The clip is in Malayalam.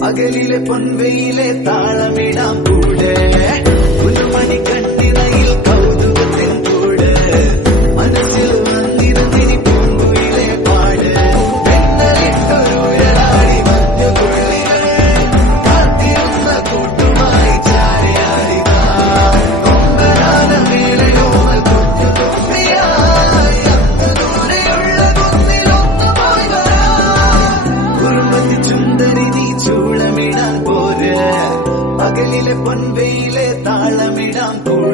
പകലിലെ പൊൻവെയിലെ താളമിടാം കൂടെ ഒരു മണിക്കണ്ണിനയിൽ കൗതുകത്തിൻ കൂടെ മനസ്സിൽ വന്നിരുന്നിനി പൂങ്കുയിലെ പാട് പെണ്ണലിട്ടൊരുഴലാടി മഞ്ഞുകൊള്ളികൾ കാത്തിരുന്ന കൂട്ടുമായി ചാരയാടിതാ കൊമ്പനാന മേലയോമൽ കുഞ്ഞു തുമ്പിയായി അന്ന് ദൂരെയുള്ള കുന്നിലൊന്നു പോയി വരാം കുറുമ്പത്തി ചുന്ദരി നീ ചൂളമിടാൻ പോര് പകലിലെ പൊൻവെയിലെ താളമിടാം കൂടെ